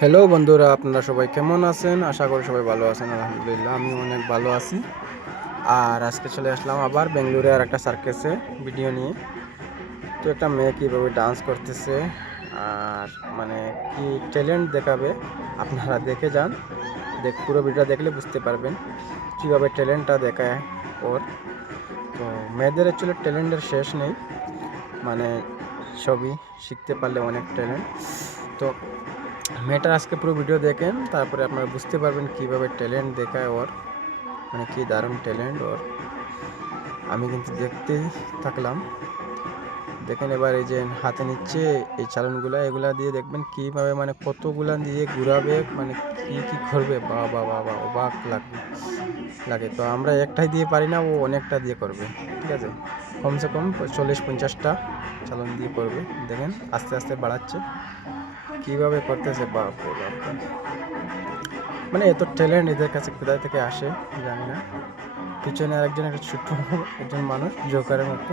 Hello বন্ধুরা, আপনারা সবাই কেমন আছেন? আশা করি সবাই ভালো আছেন। আলহামদুলিল্লাহ, আমি অনেক ভালো আছি। আর আজকে চলে আসলাম আবার বেঙ্গালুরু আর একটা সার্কাসে ভিডিও নিয়ে। তো একটা মেয়ে কীভাবে ডান্স করতেছে আর মানে কি ট্যালেন্ট দেখাবে, আপনারা দেখে যান। পুরো ভিডিওটা দেখলে বুঝতে পারবেন কীভাবে ট্যালেন্টটা দেখায় ওর। তো মেয়েদের অ্যাকচুয়ালি ট্যালেন্টের শেষ নেই, মানে সবই শিখতে পারলে অনেক ট্যালেন্ট। তো মেয়েটার আজকে পুরো ভিডিও দেখেন, তারপরে আপনারা বুঝতে পারবেন কিভাবে ট্যালেন্ট দেখায় ওর, মানে কি দারুণ ট্যালেন্ট ওর। আমি কিন্তু দেখতেই থাকলাম। দেখেন এবার এই যে হাতে নিচ্ছে এই চালনগুলা, এগুলা দিয়ে দেখবেন কিভাবে মানে কতগুলা দিয়ে ঘুরাবে, মানে কি কি করবে। বাবা বাবা, অবাক লাগে। তো আমরা একটাই দিয়ে পারি না, ও অনেকটা দিয়ে করবে। ঠিক আছে, কমসে কম 40-50টা চালন দিয়ে করবে। দেখেন আস্তে আস্তে বাড়াচ্ছে, কিভাবে করতেছে। বাপ রে বাপ, মানে এত ট্যালেন্ট এদের কাছে কোথায় থেকে আসে জানি না। পিছনে আরেকজন, একটা ছোট্ট একজন মানুষ জোকারের মতো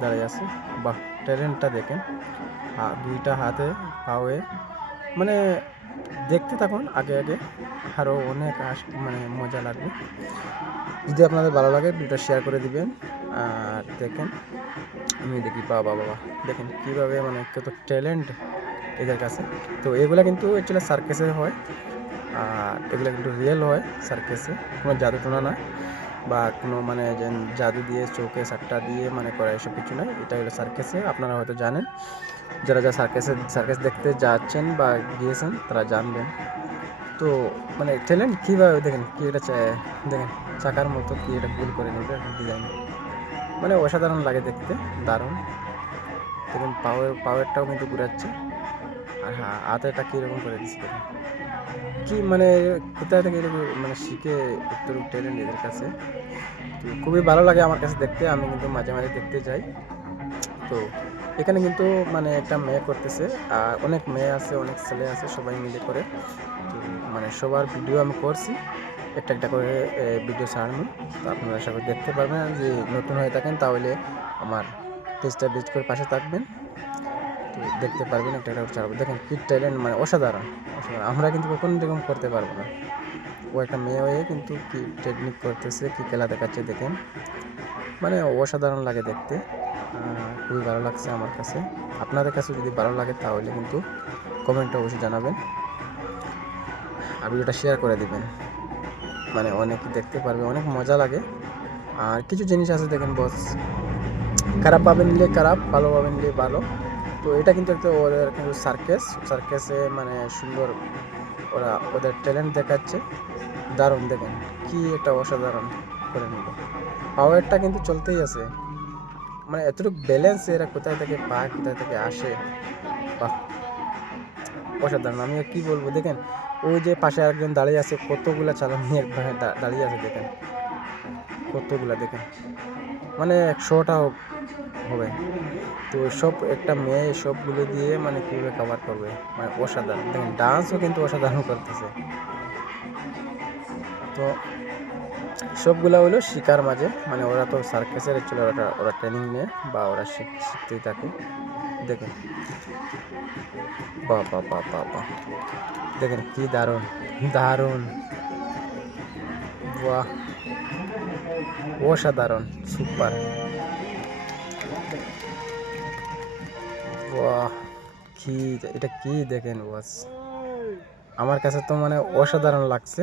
দাঁড়িয়ে আছে। বাহ, ট্যালেন্টটা দেখেন। দুইটা হাতে পাওয়ে, মানে দেখতে থাকুন আগে আগে, আরও অনেক মানে মজা লাগবে। যদি আপনাদের ভালো লাগে ভিডিওটা শেয়ার করে দিবেন। আর দেখেন আমি দেখি, বাবা বাবা, দেখেন কীভাবে মানে কত ট্যালেন্ট এদের কাছে। তো এগুলা কিন্তু অ্যাকচুয়ালি সার্কাসে হয়, আর এগুলো কিন্তু রিয়েল হয় সার্কাসে, কোনো জাদু টোনা না, বা কোনো মানে যে জাদু দিয়ে চোখে সাট্টা দিয়ে মানে করা এসব কিছু নয়। এটা হলো সার্কাসে, আপনারা হয়তো জানেন। যারা সার্কাস দেখতে যাচ্ছেন বা গিয়েছেন তারা জানবেন। তো মানে ট্যালেন্ট কীভাবে দেখেন, কি এটা দেখেন চাকার মতো কি এটা গোল করে নেবে ডিজাইন, মানে অসাধারণ লাগে দেখতে, দারুণ। দেখুন পাওয়ারটাও কিন্তু ঘুরাচ্ছে। আর হ্যাঁ, হাতেটা কীরকম করে দিচ্ছে দেখেন, কি মানে কোথায় থেকে এরকম মানে শিখে উত্তর ট্যালেন্ট এদের কাছে। তো খুবই ভালো লাগে আমার কাছে দেখতে, আমি কিন্তু মাঝে মাঝে দেখতে যাই। তো এখানে কিন্তু মানে একটা মেয়ে করতেছে, আর অনেক মেয়ে আছে, অনেক ছেলে আছে, সবাই মিলে করে। তো মানে সবার ভিডিও আমি করছি, একটা একটা করে ভিডিও ছাড়বো। তো আপনারা সবাই দেখতে পারবেন। যদি নতুন হয়ে থাকেন তাহলে আমার পেজটা ভিজিট করে পাশে থাকবেন, তো দেখতে পারবেন একটা একটা ছাড়বো। দেখেন কি ট্যালেন্ট, মানে অসাধারণ অসাধারণ। আমরা কিন্তু কখনো এরকম করতে পারবো না। ও একটা মেয়ে হয়ে কিন্তু কি টেকনিক করতেছে, কি খেলা দেখাচ্ছে দেখেন, মানে অসাধারণ লাগে দেখতে। খুবই ভালো লাগছে আমার কাছে। আপনাদের কাছে যদি ভালো লাগে তাহলে কিন্তু কমেন্টে অবশ্যই জানাবেন, আর ভিডিওটা শেয়ার করে দিবেন, মানে অনেকে দেখতে পারবে, অনেক মজা লাগে। আর কিছু জিনিস আছে দেখেন বস, খারাপভাবে নিলে খারাপ, ভালোভাবে নিলে ভালো। তো এটা কিন্তু একটা ওদের কিন্তু সার্কাসে মানে সুন্দর, ওরা ওদের ট্যালেন্ট দেখাচ্ছে, দারুণ। দেখেন কি একটা অসাধারণ করে নিল, পাওয়ারটা কিন্তু চলতেই আছে, মানে এতটুকু ব্যালেন্স এরা কোথায় থেকে পায়, কোথায় থেকে আসে। বাহ, অসাধারণ। আমি কি বলবো, দেখেন ওই যে পাশে আরেকজন দাঁড়িয়ে আছে, কতগুলা চালন নিয়ে দাঁড়িয়ে আছে, দেখেন কতগুলা, দেখেন মানে 100টা হবে। তো সব একটা মেয়ে সবগুলো দিয়ে মানে কীভাবে কভার করবে, মানে অসাধারণ। দেখেন ডান্সও কিন্তু অসাধারণ করতেছে। তো সবগুলা হলো শিকার মাঝে, মানে ওরা তো সার্কাসের অ্যাকচুয়ালি ওরা ট্রেনিং নেয় বা ওরা শিখতেই থাকে। দেখেন বাহ বাহ বাহ বাহ বাহ, দেখেন কি দারুণ দারুণ, বাহ অসাধারণ, সুপার, বাহ। কি এটা কি দেখেন বস, আমার কাছে তো মানে অসাধারণ লাগছে।